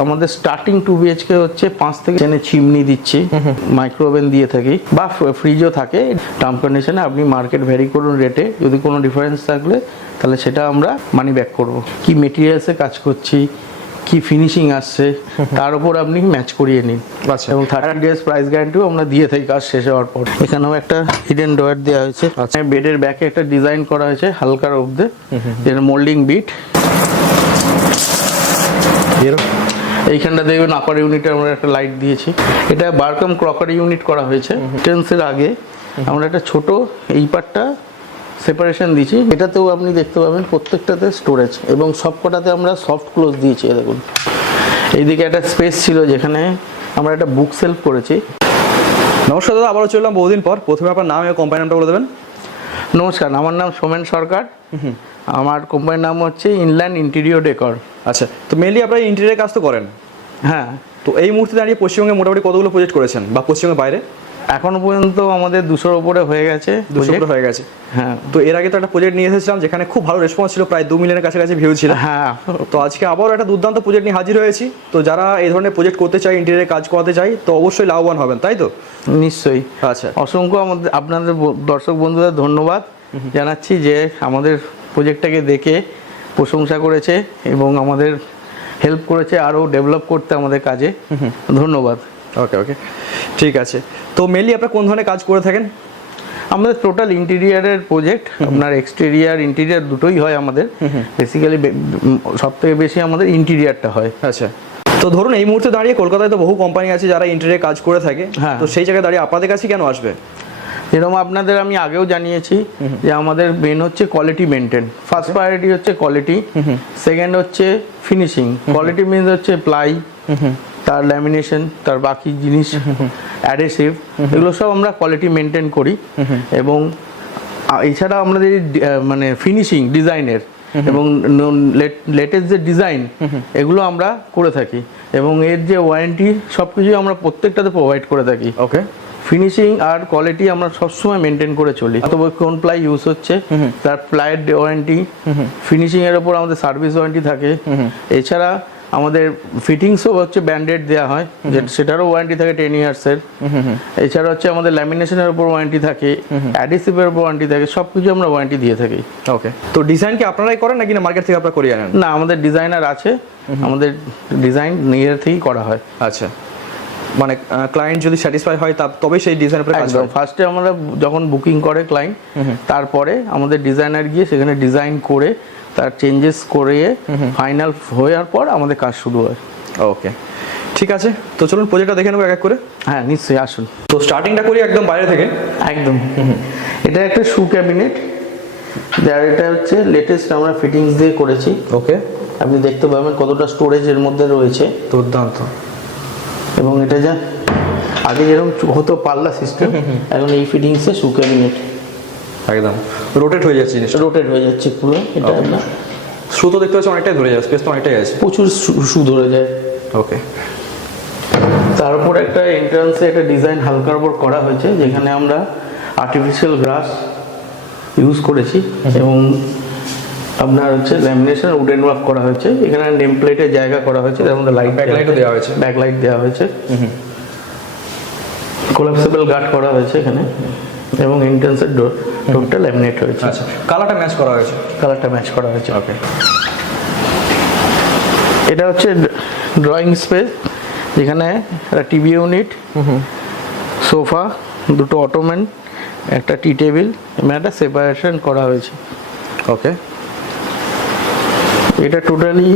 আমাদের starting 2 BHK হচ্ছে 5 থেকে এখানে চিমনি দিচ্ছি, মাইক্রো ওভেন দিয়ে থাকি বা ফ্রিজও থাকে। টার্ম কন্ডিশনে আপনি মার্কেট ভ্যারি করুন রেটে, যদি কোনো ডিফারেন্স থাকলে তাহলে সেটা আমরা মানি ব্যাক করব। কি মেটেরিয়ালসে কাজ করছি, কি ফিনিশিং আসছে তার উপর আপনি ম্যাচ করিয়ে নিন। আচ্ছা, এবং 30 ডেজ প্রাইস গ্যারান্টিও আমরা দিয়ে থাকি কাজ শেষ হওয়ার পর। এখানেও একটা হিডেন ডয়ার দেওয়া হয়েছে। আচ্ছা, বেডের ব্যাকে একটা ডিজাইন করা হয়েছে হালকার অব্দে, যেটা মোল্ডিং বিট। এইখানটা দেখবেন আপার ইউনিটে আমরা একটা লাইট দিয়েছি। এটা বারকাম ক্রকারি ইউনিট করা হয়েছে। টেন্সের আগে আমরা একটা ছোট এই পার্টটা সেপারেশন দিয়েছি। এটাতেও আপনি দেখতে পাবেন প্রত্যেকটাতে স্টোরেজ, এবং সবকটাতে আমরা সফট ক্লোজ দিয়েছি। দেখুন এইদিকে একটা স্পেস ছিল যেখানে আমরা একটা বুক সেলফ করেছি। নমস্কার দাদা, আবারও চললাম বহুদিন পর। প্রথমে আপনার নাম এবং কোম্পানি নামটা বলে দেবেন। নমস্কার, আমার নাম সোমেন সরকার। আমার কোম্পানির নাম হচ্ছে ইনল্যান্ড ইন্টেরিয়র ডেকর। আচ্ছা, তো মেনলি আপনারা ইন্টেরিয়র কাজ তো করেন। হ্যাঁ, তো এই মুহূর্তে দাঁড়িয়ে পশ্চিমবঙ্গে মোটামুটি কতগুলো প্রজেক্ট করেছেন, বা পশ্চিমবঙ্গের বাইরে? এখনো পর্যন্ত আমাদের 200-র উপরে হয়ে গেছে। 200 হয়ে গেছে। হ্যাঁ, তো এর আগে তো একটা প্রজেক্ট নিয়ে এসেছিলাম যেখানে খুব ভালো রেসপন্স ছিল, প্রায় 2 মিলিয়নের কাছাকাছি ভিউ ছিল। হ্যাঁ, তো আজকে আবারও একটা দুর্দান্ত প্রজেক্ট নিয়ে হাজির হয়েছি। তো যারা এই ধরনের প্রজেক্ট করতে চায়, ইন্টেরিয়রে কাজ করাতে চায়, তো অবশ্যই লাভবান হবেন, তাই তো? নিশ্চয়ই। আচ্ছা, অসংখ্য আপনাদের দর্শক বন্ধুদের ধন্যবাদ জানাচ্ছি যে আমাদের প্রজেক্টটাকে দেখে প্রশংসা করেছে এবং আমাদের হেল্প করেছে আরও ডেভেলপ করতে আমাদের কাজে। ধন্যবাদ। ওকে ওকে, ঠিক আছে। তো মেনলি আপনারা কোন ধরনের কাজ করে থাকেন? আমাদের টোটাল ইন্টেরিয়ারের প্রজেক্ট, আপনার এক্সটেরিয়ার ইন্টেরিয়ার দুটোই হয় আমাদের। বেসিক্যালি সব থেকে বেশি আমাদের ইন্টেরিয়ারটা হয়। আচ্ছা, তো ধরুন এই মুহূর্তে দাঁড়িয়ে কলকাতায় তো বহু কোম্পানি আছে যারা ইন্টেরিয়র কাজ করে থাকে। হ্যাঁ, তো সেই জায়গায় দাঁড়িয়ে আপনাদের কাছে কেন আসবে? যেরকম আপনাদের আমি আগেও জানিয়েছি যে আমাদের মেন হচ্ছে কোয়ালিটি মেনটেন। ফার্স্ট প্রায়োরিটি হচ্ছে কোয়ালিটি, সেকেন্ড হচ্ছে ফিনিশিং। কোয়ালিটি মিনস হচ্ছে প্লাই, তার ল্যামিনেশন, তার বাকি জিনিস, অ্যাডহেসিভ, এগুলো সব আমরা কোয়ালিটি মেনটেন করি। এবং এছাড়া আমাদের মানে ফিনিশিং ডিজাইনের এবং লেটেস্ট যে ডিজাইন এগুলো আমরা করে থাকি, এবং এর যে ওয়ারেন্টি সব কিছুই আমরা প্রত্যেকটাতে প্রোভাইড করে থাকি। ওকে, ফিনিশিং আর কোয়ালিটি আমরা সবসময় মেনটেন করে চলি। তবে কোন প্লাই ইউজ হচ্ছে তার প্লাইয়ের ওয়ারেন্টি, ফিনিশিং এর উপর আমাদের সার্ভিস ওয়ারেন্টি থাকে। এছাড়া আমাদের ফিটিংসও হচ্ছে ব্যান্ডেড দেওয়া হয়, সেটারও ওয়ারেন্টি থাকে 10 ইয়ার্সের। এছাড়া হচ্ছে আমাদের ল্যামিনেশনের উপর ওয়ারেন্টি থাকে, অ্যাডিসিভের উপর ওয়ারেন্টি থাকে, সব কিছু আমরা ওয়ারেন্টি দিয়ে থাকি। ওকে, তো ডিজাইন কি আপনারাই করেন নাকি না মার্কেট থেকে আপনারা করিয়ে আনেন? না, আমাদের ডিজাইনার আছে, আমাদের ডিজাইন নিজের থেকেই করা হয়। আচ্ছা, মানে ক্লায়েন্ট যদি স্যাটিসফাই হয় তবেই সেই ডিজাইনের উপরে কাজ হয়। ফার্স্টে আমরা যখন বুকিং করে ক্লায়েন্ট, তারপরে আমাদের ডিজাইনার গিয়ে সেখানে ডিজাইন করে তার চেঞ্জেস করে ফাইনাল হওয়ার পর আমাদের কাজ শুরু হয়। ওকে, ঠিক আছে। তো চলুন প্রজেক্টটা দেখে নেবো এক এক করে। হ্যাঁ, নিশ্চয়ই, আসুন। তো স্টার্টিংটা করি একদম বাইরে থেকে। একদম। এটা একটা শু ক্যাবিনেট, যার এটা হচ্ছে লেটেস্ট আমরা ফিটিংস দিয়ে করেছি। ওকে, আপনি দেখতে পাবেন কতটা স্টোরেজ এর মধ্যে রয়েছে। দুর্দান্ত। এবং এটা যা আগে যেরকম হতো পাল্লা সিস্টেম, এখন এই ফিটিংসে শু ক্যাবিনেট একদম রোটেট হয়ে যাচ্ছে জিনিসটা। রোটেট হয়ে যাচ্ছে পুরো। এটা আপনার সুতো দেখতে পাচ্ছি অনেকটাই ধরে যাচ্ছে, স্পেস তো অনেকটাই আছে, প্রচুর শু ধরে যায়। ওকে, তারপর একটা এন্ট্রান্সে একটা ডিজাইন হালকার উপর করা হয়েছে, যেখানে আমরা আর্টিফিশিয়াল গ্রাস ইউজ করেছি এবং আপনার হচ্ছে ল্যামিনেশন উডেন ওয়ার্ক করা হয়েছে। এখানে নেম প্লেটের জায়গা করা হয়েছে, তার মধ্যে ব্যাকলাইটও দেওয়া হয়েছে। ব্যাকলাইট দেওয়া হয়েছে, কোলাপসেবল গার্ড করা হয়েছে এখানে, এবং এন্ট্রান্সের ডোরটা ল্যামিনেট হয়েছে। আচ্ছা, কালারটা ম্যাচ করা হয়েছে। কালারটা ম্যাচ করা হয়েছে। ওকে, এটা হচ্ছে ড্রয়িং স্পেস, যেখানে একটা টিভি ইউনিট, সোফা, দুটো অটোম্যান, একটা টি টেবিল এবং একটা সেপারেশন করা হয়েছে। ওকে, এটা টোটালি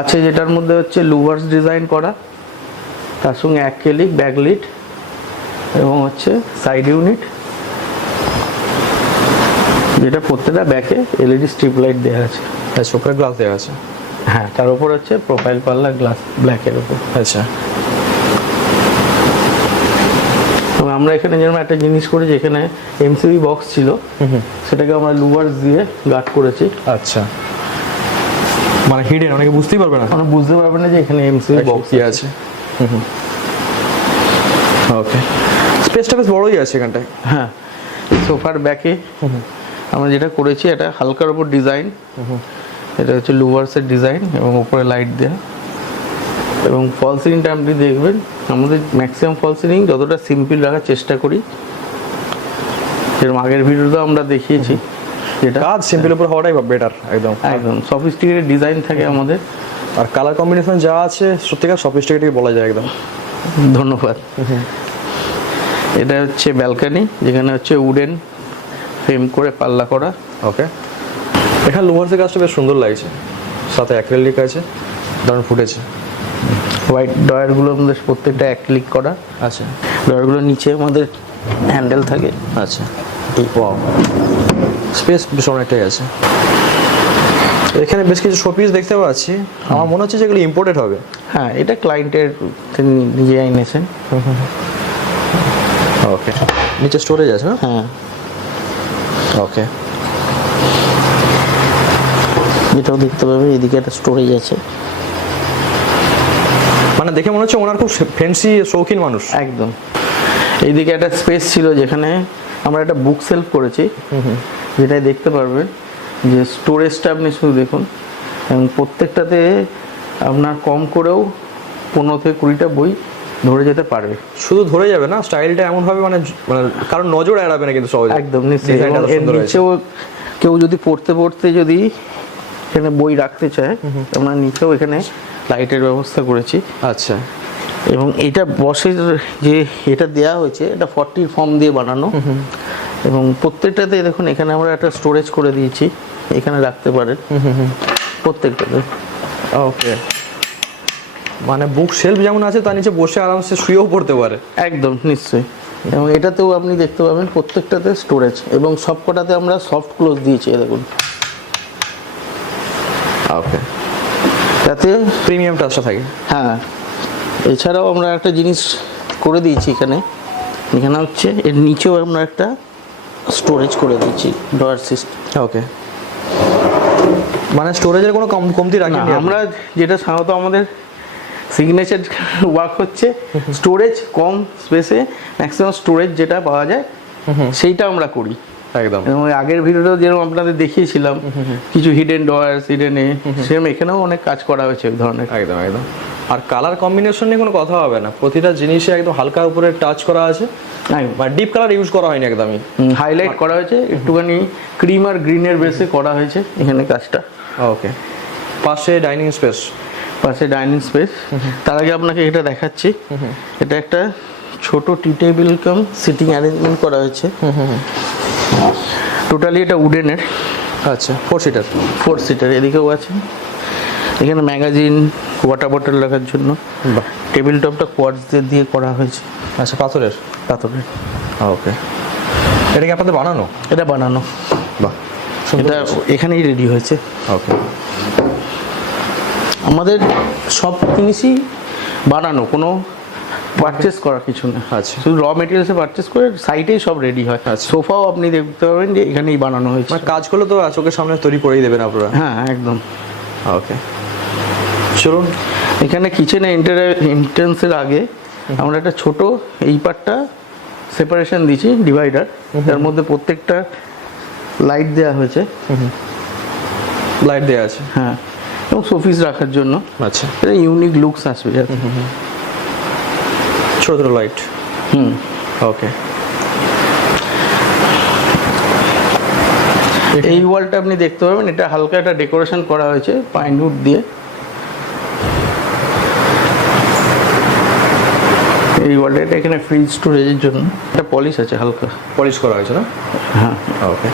আছে, যেটার মধ্যে হচ্ছে লুভার্স ডিজাইন করা, তার সঙ্গে অ্যাক্রিলিক ব্যাকলিট এবং হচ্ছে সাইড ইউনিট, যেটা প্রত্যেকটা ব্যাকে এলইডি স্ট্রিপ লাইট দেওয়া আছে। আচ্ছা, উপরে গ্লাস দেওয়া আছে। হ্যাঁ, তার উপর হচ্ছে প্রোফাইল পাল্লা গ্লাস ব্ল্যাকের উপর। আচ্ছা, আমরা এখানে যেরকম একটা জিনিস করেছি, এখানে এমসিবি বক্স ছিল, সেটাকে আমরা লুভার্স দিয়ে গার্ড করেছি। আচ্ছা, মানে হিডেন, অনেকে বুঝতেই পারবে না, আমরা বুঝতে পারবে না যে এখানে এমসিবি বক্স আছে। ওকে, স্পেসটা বেশ বড়ই আছে এখানটায়। হ্যাঁ, সোফার ব্যাকে আমরা যেটা করেছি, এটা হালকার উপর ডিজাইন, এটা হচ্ছে লুভার্সের ডিজাইন এবং উপরে লাইট দেওয়া। এবং ফল সিলিংটা আপনি দেখবেন আমাদের ম্যাক্সিমাম ফল সিলিং যতটা সিম্পল রাখার চেষ্টা করি, যেরকম আগের ভিডিওতে আমরা দেখিয়েছি, যেটা কাজ সিম্পলের উপর হওয়াটাই বেটার একদম। একদম সফিস্টিকেটেড ডিজাইন থাকে আমাদের। আর কালার কম্বিনেশন যা আছে সত্যিকার সফিস্টিকেটেড বলা যায় একদম। ধন্যবাদ। এটা হচ্ছে ব্যালকনি, যেখানে হচ্ছে উডেন ফ্রেম করে পাল্লা করা। ওকে, এখানে লোভার্সের কাজটা বেশ সুন্দর লাগছে, সাথে অ্যাক্রিলিক আছে, দারুণ ফুটেছে। হোয়াইট ডয়ারগুলো আমাদের প্রত্যেকটা অ্যাক্রিলিক করা। আচ্ছা, ডয়ারগুলোর নিচে আমাদের হ্যান্ডেল থাকে। আচ্ছা, ওয়াও, স্পেস বেশ অনেকটাই আছে। এখানে বেশ কিছু শোপিস দেখতে পাচ্ছি, আমার মনে হচ্ছে যেগুলো ইম্পোর্টেড হবে। হ্যাঁ, এটা ক্লায়েন্টের নিজে এনেছেন। ওকে, নিচে স্টোরেজ আছে না? হ্যাঁ, ওকে, এটাও দেখতে পাবে, এদিকে একটা স্টোরেজ আছে। মানে দেখে মনে হচ্ছে ওনার খুব ফ্যান্সি শৌখিন মানুষ। একদম। এইদিকে একটা স্পেস ছিল যেখানে আমরা একটা বুক সেলফ করেছি, যেটাই দেখতে পারবেন যে স্টোরেজটা আপনি শুধু দেখুন, এবং প্রত্যেকটাতে আপনার কম করেও 15 থেকে 20টা বই ধরে যেতে পারবে। শুধু ধরে যাবে না, স্টাইলটা এমন ভাবে মানে মানে কারণ নজর এড়াবে না কিন্তু সহজে। একদম নিশ্চয়ই। Design টা এবং এর সুন্দর হয়েছে। নিচেও কেউ যদি পড়তে পড়তে যদি এখানে বই রাখতে চায়, আমরা নিচেও এখানে লাইটের ব্যবস্থা করেছি। আচ্ছা, এবং এটা বসের যে এটা দেয়া হয়েছে, এটা 40 ফর্ম দিয়ে বানানো। এবং প্রত্যেকটাতে দেখুন এখানে আমরা একটা স্টোরেজ করে দিয়েছি, এখানে রাখতে পারেন প্রত্যেকটাতে। ওকে, মানে বুক শেলফ যেমন আছে তার নিচে বসে আরামসে শুয়েও পড়তে পারে। একদম নিশ্চয়ই। এবং এটাতেও আপনি দেখতে পাবেন প্রত্যেকটাতে স্টোরেজ, এবং সবকটাতে আমরা সফট ক্লোজ দিয়েছি, দেখুন। ওকে, তাতে প্রিমিয়াম টাচটা থাকে। হ্যাঁ, এছাড়াও আমরা একটা জিনিস করে দিয়েছি এখানে, এখানে হচ্ছে এর নিচেও আমরা একটা স্টোরেজ করে দিয়েছি, ডয়ার সিস্টেম। ওকে, মানে স্টোরেজের কোনো কমতি রাখি না আমরা, যেটা সাধারণত আমাদের সিগনেচার ওয়ার্ক হচ্ছে স্টোরেজ কম স্পেসে ম্যাক্সিমাম স্টোরেজ যেটা পাওয়া যায় সেইটা আমরা করি একদম। এবং ওই আগের ভিডিওটা যেরকম আপনাদের দেখিয়েছিলাম কিছু হিডেন ডয়ার্স, হিডেনে, সেরকম এখানেও অনেক কাজ করা হয়েছে এই ধরনের। একদম একদম। আর কালার কম্বিনেশন নিয়ে কোনো কথা হবে না, প্রতিটা জিনিসে একদম হালকা উপরে টাচ করা আছে, বা ডিপ কালার ইউজ করা হয়নি একদমই। হাইলাইট করা হয়েছে, একটুখানি ক্রিম আর গ্রিনের বেসে করা হয়েছে এখানে কাজটা। ওকে, পাশে ডাইনিং স্পেস, পাশে ডাইনিং স্পেস। তার আগে আপনাকে এটা দেখাচ্ছি, এটা একটা ছোট টি টেবিল কাম সিটিং অ্যারেঞ্জমেন্ট করা হয়েছে। টোটালি এটা উডেনের। আচ্ছা, 4 সিটার। 4 সিটার। এদিকেও আছে, এখানে ম্যাগাজিন, ওয়াটার বটল রাখার জন্য। বাহ, টেবিল টপটা কোয়ার্টজ দিয়ে করা হয়েছে। আচ্ছা, পাথরের। পাথরের। ওকে, এটা কি আপনাদের বানানো? এটা বানানো। বাহ, এটা এখানেই রেডি হয়েছে। ওকে, আমাদের সব জিনিসই বানানো, কোনো পারচেস করা কিছু না। আচ্ছা, শুধু র মেটেরিয়ালসে পারচেস করে সাইটেই সব রেডি হয়। আচ্ছা। সোফাও আপনি দেখতে পাবেন যে এখানেই বানানো হয়েছে। মানে কাজ করলে তো চোখের সামনে তৈরি করেই দেবেন আপনারা। হ্যাঁ, একদম। ওকে, চলুন। এখানে কিচেনে এন্ট্রান্সের আগে আমরা একটা ছোট এই পার্টটা সেপারেশন দিয়েছি, ডিভাইডার। তার মধ্যে প্রত্যেকটা লাইট দেওয়া হয়েছে। লাইট দেওয়া আছে। হ্যাঁ, এবং শোপিস রাখার জন্য। আচ্ছা, এটা ইউনিক লুকস আসবে যাতে। ছোট ছোট লাইট। ওকে, এই ওয়ালটা আপনি দেখতে পাবেন, এটা হালকা একটা ডেকোরেশন করা হয়েছে পাইনউড দিয়ে। এই ওয়ালটা, এটা এখানে ফ্রিজ স্টোরেজের জন্য। এটা পলিশ আছে, হালকা পলিশ করা হয়েছে না? হ্যাঁ, ওকে,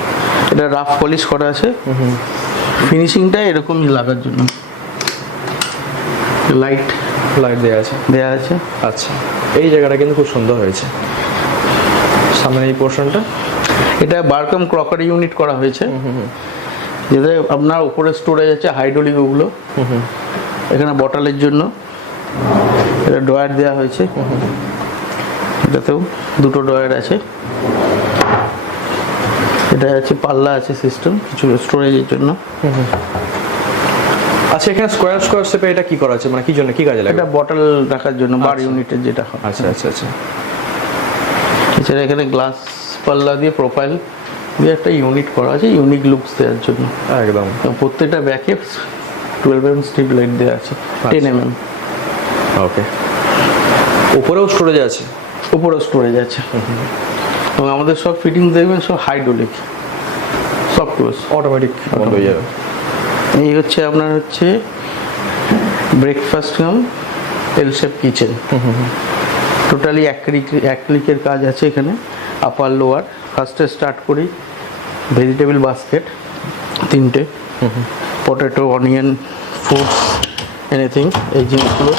এটা রাফ পলিশ করা আছে। ফিনিশিংটা এরকমই লাগার জন্য লাইট লাইট দেওয়া আছে। দেওয়া আছে। আচ্ছা, এই জায়গাটা কিন্তু খুব সুন্দর হয়েছে, সামনে এই পোর্শনটা। এটা বারকাম ক্রকারি ইউনিট করা হয়েছে, যেটা আপনার উপরে স্টোরেজ আছে হাইড্রোলিক ওগুলো। এখানে বটলের জন্য এটা ড্রয়ার দেওয়া হয়েছে। এটাতেও দুটো ড্রয়ার আছে। এটা আছে পাল্লা আছে সিস্টেম কিছু স্টোরেজের জন্য। আচ্ছা, এখানে স্কোয়ার স্কোয়ার শেপে এটা কি করা আছে, মানে কি জন্য, কি কাজে লাগে? এটা বটল রাখার জন্য, বার ইউনিটের যেটা হয়। আচ্ছা আচ্ছা আচ্ছা। এছাড়া এখানে গ্লাস পাল্লা দিয়ে প্রোফাইল দিয়ে একটা ইউনিট করা আছে, ইউনিক লুকস দেওয়ার জন্য। একদম। প্রত্যেকটা ব্যাকে 12mm স্ট্রিপ লাইট দেওয়া আছে, 10mm। ওকে, উপরেও স্টোরেজ আছে? উপরেও স্টোরেজ আছে। এবং আমাদের সব ফিটিং দেখবেন সব হাইড্রোলিক, সব ক্লোজ, অটোমেটিক বন্ধ হয়ে যাবে। এই হচ্ছে আপনার হচ্ছে ব্রেকফাস্ট কাম এল শেপ কিচেন। টোটালি এক ক্লিকের কাজ আছে এখানে, আপার লোয়ার। ফার্স্টে স্টার্ট করি, ভেজিটেবল বাস্কেট 3টে, পটেটো, অনিয়ন, ফ্রুটস, এনিথিং, এই জিনিসগুলো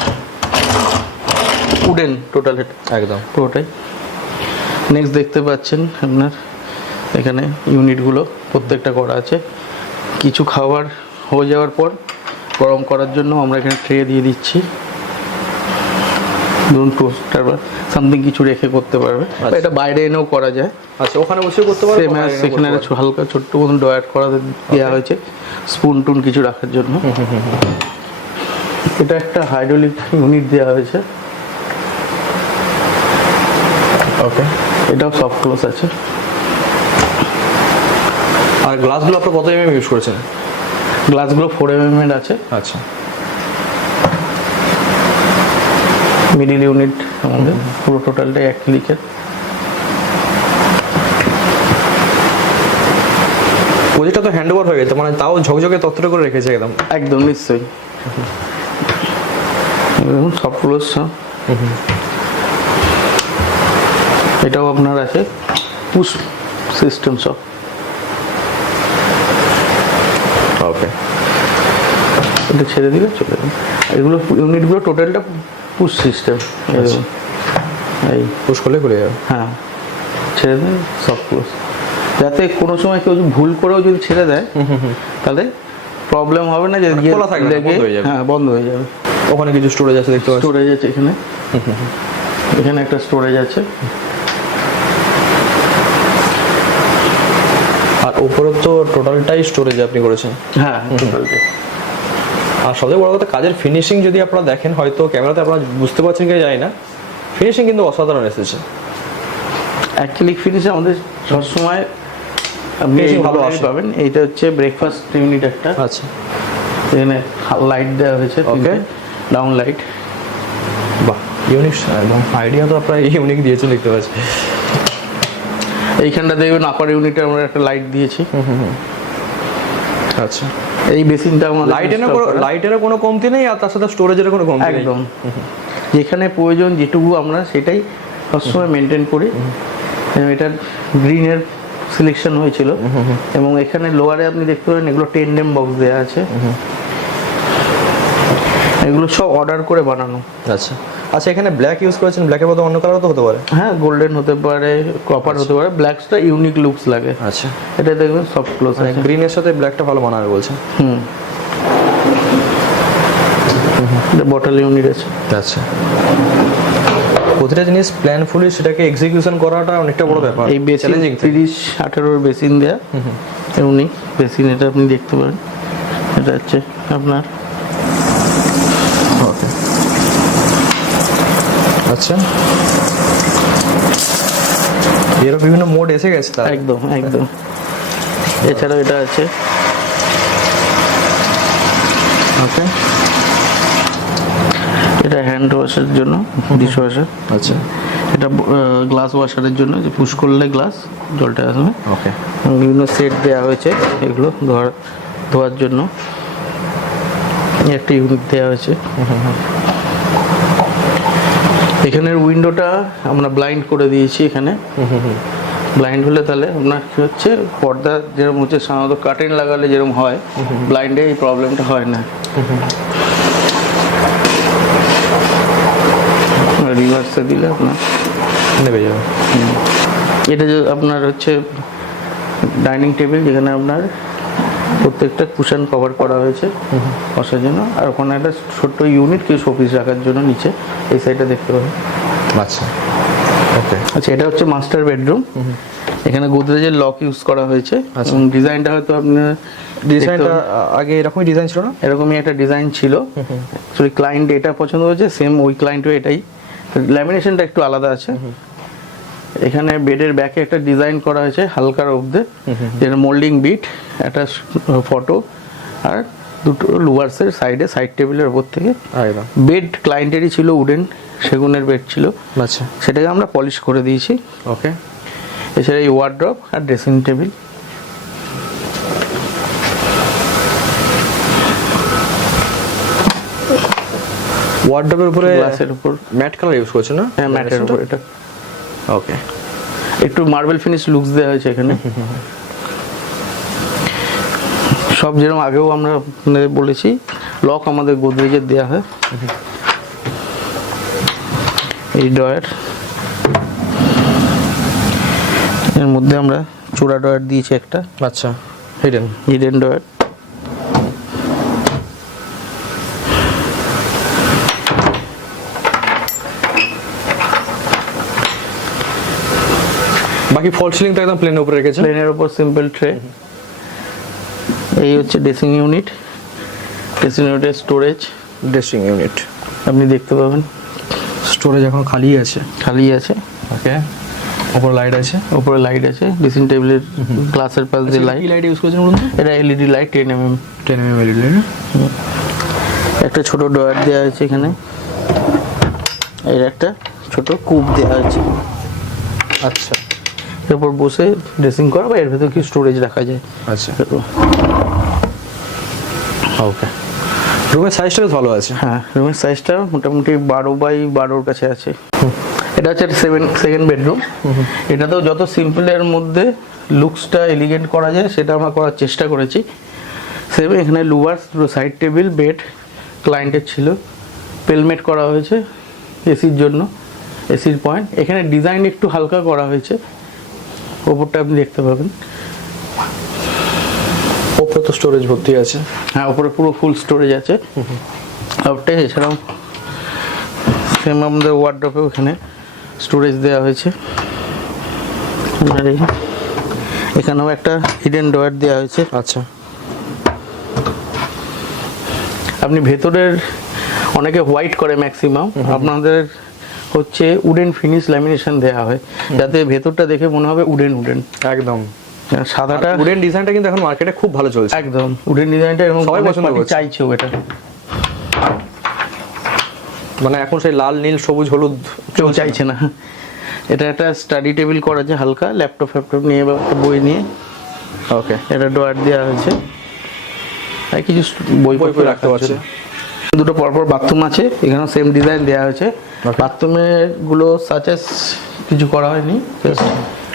উডেন টোটাল একদম পুরোটাই। নেক্সট দেখতে পাচ্ছেন আপনার এখানে ইউনিটগুলো প্রত্যেকটা করা আছে। কিছু খাবার হয়ে যাওয়ার পর গরম করার জন্য আমরা এখানে ট্রে দিয়ে দিচ্ছি। ধরুন টোস্টার বা সামথিং কিছু রেখে করতে পারবে, বা এটা বাইরে এনেও করা যায়। আচ্ছা, ওখানে বসে করতে পারবে? সেখানে হালকা ছোট্ট মতন ডয়ার করা দেওয়া হয়েছে, স্পুন টুন কিছু রাখার জন্য। এটা একটা হাইড্রোলিক ইউনিট দেওয়া হয়েছে। ওকে, এটাও সফট ক্লোজ আছে। আর গ্লাসগুলো আপনার কত এমএম ইউজ করেছেন? গ্লাসগুলো 4 mm এর আছে। আচ্ছা, মিডিল ইউনিট আমাদের পুরো টোটালটাই এক ক্লিকের। প্রজেক্টটা তো হ্যান্ড ওভার হয়ে গেছে, মানে তাও ঝকঝকে তত্ত্ব করে রেখেছে একদম। একদম নিশ্চয়ই, সব ক্লোজ। এটাও আপনার আছে পুশ সিস্টেম সব। ওকে, এটা ছেড়ে দিলে চলে যাবে। এগুলো ইউনিটগুলো টোটালটা পুশ সিস্টেম। এই পুশ করলে খুলে যাবে। হ্যাঁ, ছেড়ে দেন সব ক্লোজ, যাতে কোনো সময় কেউ ভুল করেও যদি ছেড়ে দেয় তাহলে প্রবলেম হবে না, যে খোলা থাকবে না, বন্ধ হয়ে যাবে। হ্যাঁ, বন্ধ হয়ে যাবে। ওখানে কিছু স্টোরেজ আছে দেখতে পাচ্ছি। স্টোরেজ আছে এখানে, এখানে একটা স্টোরেজ আছে। আর উপরে তো টোটালটাই স্টোরেজ আপনি করেছেন। হ্যাঁ, টোটালটাই। আর সবচেয়ে বড় কথা, কাজের ফিনিশিং যদি আপনারা দেখেন, হয়তো ক্যামেরাতে আপনারা বুঝতে পারছেন কি জানি না, ফিনিশিং কিন্তু অসাধারণ এসেছে। অ্যাকচুয়ালি ফিনিশ আমাদের সবসময় আপনি Finishing ভালো ভালো আসে। পাবেন। এইটা হচ্ছে ব্রেকফাস্ট ইউনিট একটা, আচ্ছা, এখানে লাইট দেওয়া হয়েছে, Okay. Down light. বাহ, ইউনিক একদম আইডিয়া তো আপনারা ইউনিক দিয়েছেন দেখতে পাচ্ছি। এইখানটা দেখবেন আপার ইউনিটে আমরা একটা লাইট দিয়েছি। আচ্ছা, এই বেসিনটা আমাদের লাইটেরও কোনো কমতি নেই, আর তার সাথে স্টোরেজের কোনো কমতি নেই। একদম যেখানে প্রয়োজন যেটুকু আমরা সেটাই সবসময় মেনটেন করি। এটার গ্রিনের সিলেকশন হয়েছিল, এবং এখানে লোয়ারে আপনি দেখতে পারেন এগুলো 10 mm বক্স দেওয়া আছে। এগুলো সব অর্ডার করে বানানো। আচ্ছা আচ্ছা, এখানে ব্ল্যাক ইউজ করেছেন, ব্ল্যাকের মতো অন্য কালারও তো হতে পারে? হ্যাঁ, গোল্ডেন হতে পারে, কপার হতে পারে, ব্ল্যাকটা ইউনিক লুকস লাগে। আচ্ছা, এটা দেখবেন সব ক্লোজ মানে আছে। গ্রিনের সাথে ব্ল্যাকটা ভালো মানাবে বলছেন। এটা বটল ইউনিট আছে। আচ্ছা, প্রতিটা জিনিস প্ল্যানফুলি সেটাকে এক্সিকিউশন করাটা অনেকটা বড় ব্যাপার। এই বেসিন চ্যালেঞ্জিং 30-18 বেসিন দেয়া ইউনিক বেসিন, এটা আপনি দেখতে পারেন। এটা হচ্ছে আপনার ওকে। আচ্ছা, এর বিভিন্ন মোড এসে গেছে তার। একদম একদম। এছাড়াও এটা আছে, ওকে, এটা হ্যান্ড ওয়াশের জন্য, ডিশ ওয়াশার। আচ্ছা, এটা গ্লাস ওয়াশারের জন্য, যে পুশ করলে গ্লাস জলটা আসবে। ওকে, বিভিন্ন সেট দেওয়া হয়েছে এগুলো ধোয়ার জন্য। একটা ইউনিট দেওয়া হয়েছে। এখানের উইন্ডোটা আমরা ব্লাইন্ড করে দিয়েছি। এখানে ব্লাইন্ড হলে তাহলে আপনার কি হচ্ছে, পর্দা যেরকম হচ্ছে সাধারণত কার্টেন লাগালে যেরকম হয়, ব্লাইন্ডে এই প্রবলেমটা হয় না। রিভার্সে দিলে আপনার নেবে যাবে। এটা যে আপনার হচ্ছে ডাইনিং টেবিল, যেখানে আপনার প্রত্যেকটা কুশন কভার করা হয়েছে বসার জন্য। আর ওখানে একটা ছোট্ট ইউনিট কিছু শোপিস রাখার জন্য নিচে এই সাইডটা দেখতে পাবেন। আচ্ছা, ওকে। আচ্ছা, এটা হচ্ছে মাস্টার বেডরুম। এখানে গোদরেজের লক ইউজ করা হয়েছে, এবং ডিজাইনটা হয়তো আপনার ডিজাইনটা আগে এরকমই ডিজাইন ছিল না? এরকমই একটা ডিজাইন ছিল। অ্যাকচুয়ালি ক্লায়েন্ট এটা পছন্দ হয়েছে, সেম ওই ক্লায়েন্টও এটাই। ল্যামিনেশনটা একটু আলাদা আছে। এখানে বেডের ব্যাকে একটা ডিজাইন করা হয়েছে হালকার অব্দে, যেটা মোল্ডিং বিট, একটা ফটো, আর দুটো লুভার্সের সাইডে, সাইড টেবিলের ওপর থেকে। একদম। বেড ক্লায়েন্টেরই ছিল, উডেন সেগুনের বেড ছিল, আচ্ছা, সেটাকে আমরা পলিশ করে দিয়েছি। ওকে। এছাড়া এই ওয়ার্ড্রপ আর ড্রেসিং টেবিল। ওয়ার্ডরোবের উপরে গ্লাসের উপর ম্যাট কালার ইউজ করছে না? হ্যাঁ, ম্যাটের উপর এটা। ওকে। একটু মার্বেল ফিনিশ লুকস দেওয়া হয়েছে এখানে। সব যেরকম আগেও আমরা আপনাদের বলেছি, লক আমাদের গোদরেজের দেওয়া হয়। এই ডয়ার, এর মধ্যে আমরা চূড়া ডয়ার দিয়েছি একটা। আচ্ছা, হিডেন ডয়ার। বাকি ফল সিলিং তো একদম প্লেনের উপরে রেখেছে। প্লেনের উপর সিম্পল ট্রে। এই হচ্ছে ড্রেসিং ইউনিট। ড্রেসিং ইউনিটের স্টোরেজ, ড্রেসিং ইউনিট আপনি দেখতে পাবেন। স্টোরেজ এখন খালি আছে। খালি আছে। ওকে। উপরে লাইট আছে। উপরে লাইট আছে, ড্রেসিং টেবিলের গ্লাসের পাশ দিয়ে লাইট। কি লাইট ইউজ করেছেন বলুন তো? এটা LED light 10 mm। 10 mm LED light. একটা ছোট ডয়ার দেওয়া আছে এখানে। এর একটা ছোট কূপ দেওয়া আছে। আচ্ছা, এর উপর বসে ড্রেসিং করা বা এর ভেতর কি স্টোরেজ রাখা যায়। আচ্ছা, ওকে। রুমের সাইজটা বেশ ভালো আছে। হ্যাঁ, রুমের সাইজটা মোটামুটি 12x12 কাছে আছে। এটা হচ্ছে সেকেন্ড বেডরুম। এটাতেও যত সিম্পলের মধ্যে লুকসটা এলিগেন্ট করা যায় সেটা আমরা করার চেষ্টা করেছি। সেম এখানে লুভার্স, সাইড টেবিল, বেড ক্লায়েন্টের ছিল, পেলমেট করা হয়েছে এসির জন্য, এসির পয়েন্ট। এখানে ডিজাইন একটু হালকা করা হয়েছে, ওপরটা আপনি দেখতে পাবেন। ওপরে তো স্টোরেজ ভর্তি আছে। হ্যাঁ, ওপরে পুরো ফুল স্টোরেজ আছে ওপরটা। এছাড়াও সেম আমাদের ওয়ার্ড্রপেও এখানে স্টোরেজ দেওয়া হয়েছে। এখানেও একটা হিডেন ডয়ার দেওয়া হয়েছে। আচ্ছা, আপনি ভেতরের, অনেকে হোয়াইট করে ম্যাক্সিমাম, আপনাদের হচ্ছে উডেন ফিনিশ ল্যামিনেশন দেওয়া হয়, যাতে ভেতরটা দেখে মনে হবে উডেন। একদম। সাদাটা উডেন ডিজাইনটা কিন্তু এখন মার্কেটে খুব ভালো চলছে। একদম উডেন ডিজাইনটা এবং সবাই পছন্দ করছে। চাইছেও এটা। মানে এখন সেই লাল, নীল, সবুজ, হলুদ কেউ চাইছে না। এটা একটা স্টাডি টেবিল করা আছে হালকা, ল্যাপটপ নিয়ে বা একটা বই নিয়ে। ওকে। এটা ডয়ার দেওয়া হয়েছে, আর কিছু বই রাখতে পারছে। দুটো পরপর বাথরুম আছে, এখানেও সেম ডিজাইন দেওয়া হয়েছে। বাথরুমের গুলো সাচেস কিছু করা হয়নি,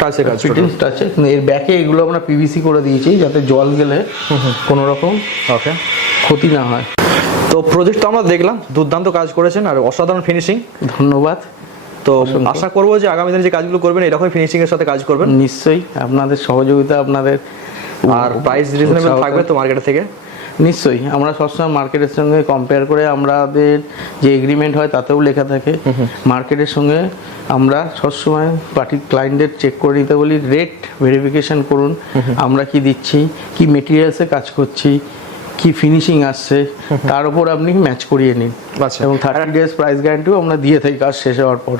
টাচে কাজ টাচে। এর ব্যাকে এগুলো আমরা পিভিসি করে দিয়েছি, যাতে জল গেলে কোনো রকম ওকে ক্ষতি না হয়। তো প্রজেক্ট তো আমরা দেখলাম, দুর্দান্ত কাজ করেছেন আর অসাধারণ ফিনিশিং। ধন্যবাদ। তো আশা করবো যে আগামী দিনে যে কাজগুলো করবেন এরকম ফিনিশিং এর সাথে কাজ করবেন। নিশ্চয়ই আপনাদের সহযোগিতা, আপনাদের আর প্রাইস রিজনেবল থাকবে তো মার্কেট থেকে। নিশ্চয়ই আমরা সবসময় মার্কেটের সঙ্গে কম্পেয়ার করে, আমাদের যে এগ্রিমেন্ট হয় তাতেও লেখা থাকে মার্কেটের সঙ্গে আমরা সবসময় পার্টি ক্লায়েন্টদের চেক করে নিতে বলি, রেট ভেরিফিকেশন করুন, আমরা কি দিচ্ছি, কি মেটেরিয়ালসে কাজ করছি, কি ফিনিশিং আসছে, তার উপর আপনি ম্যাচ করিয়ে নিন। আচ্ছা। এবং 30 days প্রাইস গ্যারান্টিও আমরা দিয়ে থাকি কাজ শেষ হওয়ার পর।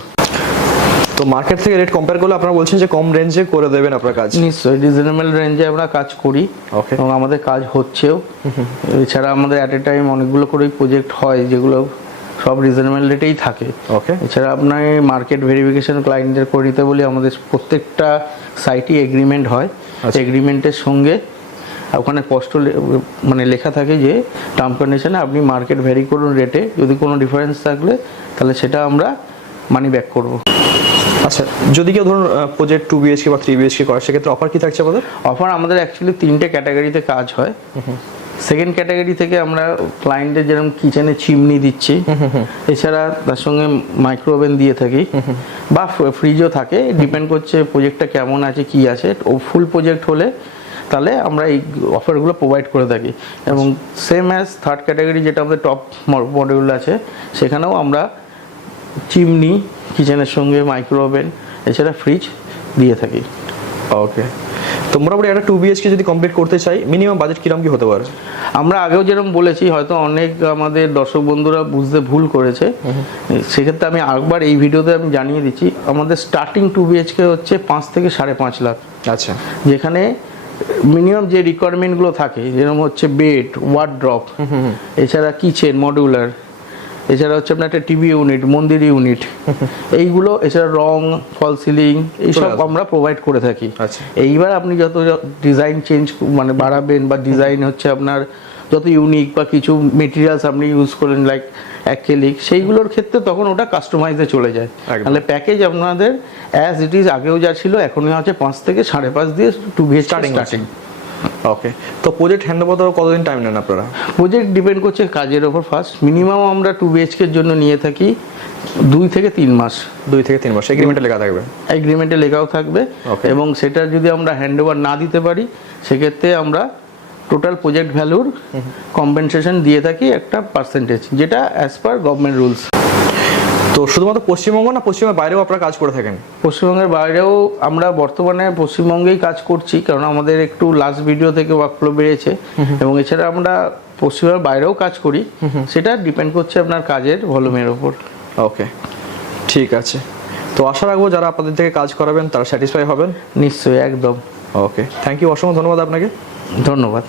তো মার্কেট থেকে রেট কম্পেয়ার করলে আপনারা বলছেন যে কম রেঞ্জে করে দেবেন আপনার কাজ। নিশ্চয়ই রিজনেবল রেঞ্জে আমরা কাজ করি। ওকে। এবং আমাদের কাজ হচ্ছেও। এছাড়া আমাদের অ্যাট এ টাইম অনেকগুলো করেই প্রজেক্ট হয়, যেগুলো সব রিজনেবল রেটেই থাকে। ওকে। এছাড়া আপনার মার্কেট ভেরিফিকেশন ক্লায়েন্টদের করে দিতে বলি, আমাদের প্রত্যেকটা সাইটই এগ্রিমেন্ট হয়। এগ্রিমেন্টের সঙ্গে ওখানে স্পষ্ট মানে লেখা থাকে যে টার্ম কন্ডিশনে আপনি মার্কেট ভ্যারি করুন রেটে, যদি কোনো ডিফারেন্স থাকলে তাহলে সেটা আমরা মানি ব্যাক করবো। আচ্ছা, যদি কেউ ধরুন প্রজেক্ট 2 BHK বা 3 BHK করে, সেক্ষেত্রে অফার কি থাকছে আমাদের? অফার আমাদের অ্যাকচুয়ালি 3টে ক্যাটাগরিতে কাজ হয়। সেকেন্ড ক্যাটাগরি থেকে আমরা ক্লায়েন্টের যেরকম কিচেনে চিমনি দিচ্ছি, এছাড়া তার সঙ্গে মাইক্রো ওভেন দিয়ে থাকি, বা ফ্রিজও থাকে, ডিপেন্ড করছে প্রজেক্টটা কেমন আছে কি আছে। ও ফুল প্রজেক্ট হলে তাহলে আমরা এই অফারগুলো প্রোভাইড করে থাকি। এবং সেম অ্যাজ থার্ড ক্যাটাগরি যেটা আমাদের টপ মডিউল আছে, সেখানেও আমরা চিমনি কিচেনের সঙ্গে মাইক্রো ওভেন এছাড়া ফ্রিজ দিয়ে থাকি। ওকে। তো মোটামুটি একটা 2 BHK যদি কমপ্লিট করতে চাই, মিনিমাম বাজেট কিরকম কি হতে পারে? আমরা আগেও যেরকম বলেছি, হয়তো অনেক আমাদের দর্শক বন্ধুরা বুঝতে ভুল করেছে, সেক্ষেত্রে আমি একবার এই ভিডিওতে আমি জানিয়ে দিচ্ছি, আমাদের স্টার্টিং 2 BHK হচ্ছে 5 থেকে 5.5 লাখ। আচ্ছা। যেখানে মিনিমাম যে রিকোয়ারমেন্টগুলো থাকে, যেরকম হচ্ছে বেড, ওয়ার্ড্রপ, এছাড়া কিচেন মডিউলার, এছাড়া হচ্ছে আপনার একটা টিভি ইউনিট, মন্দির ইউনিট, এইগুলো, এছাড়া রং, ফল সিলিং, এইসব আমরা প্রোভাইড করে থাকি। আচ্ছা। এইবার আপনি যত ডিজাইন চেঞ্জ মানে বাড়াবেন বা ডিজাইন হচ্ছে আপনার যত ইউনিক বা কিছু মেটেরিয়ালস আপনি ইউজ করেন লাইক অ্যাক্রিলিক, সেইগুলোর ক্ষেত্রে তখন ওটা কাস্টমাইজে চলে যায়। একদম। তাহলে প্যাকেজ আপনাদের অ্যাজ ইট ইজ আগেও যা ছিল এখনই আছে 5 থেকে 5.5 দিয়ে 2 BHK স্টার্টিং। ওকে, তো প্রজেক্ট হ্যান্ড ওভার তো কতদিন টাইম নেন আপনারা? প্রজেক্ট ডিপেন্ড করছে কাজের ওপর। ফার্স্ট মিনিমাম আমরা 2 BHK এর জন্য নিয়ে থাকি 2 থেকে 3 মাস। 2 থেকে 3 মাস এগ্রিমেন্টে লেখা থাকবে? এগ্রিমেন্টে লেখাও থাকবে। Okay. এবং সেটা যদি আমরা হ্যান্ড ওভার না দিতে পারি সেক্ষেত্রে আমরা টোটাল প্রজেক্ট ভ্যালুর কম্পেনসেশন দিয়ে থাকি একটা পার্সেন্টেজ, যেটা অ্যাজ পার গভর্নমেন্ট রুলস। তো শুধুমাত্র পশ্চিমবঙ্গ না পশ্চিমবঙ্গের বাইরেও আপনারা কাজ করে থাকেন? পশ্চিমবঙ্গের বাইরেও আমরা বর্তমানে পশ্চিমবঙ্গেই কাজ করছি, কারণ আমাদের একটু লাস্ট ভিডিও থেকে ওয়ার্কফ্লো বেড়েছে। এবং এছাড়া আমরা পশ্চিমবঙ্গের বাইরেও কাজ করি, সেটা ডিপেন্ড করছে আপনার কাজের ভলিউমের ওপর। ওকে, ঠিক আছে। তো আশা রাখবো যারা আপনাদের থেকে কাজ করাবেন তারা স্যাটিসফাই হবেন। নিশ্চয়ই, একদম। ওকে, থ্যাংক ইউ, অসংখ্য ধন্যবাদ আপনাকে। ধন্যবাদ।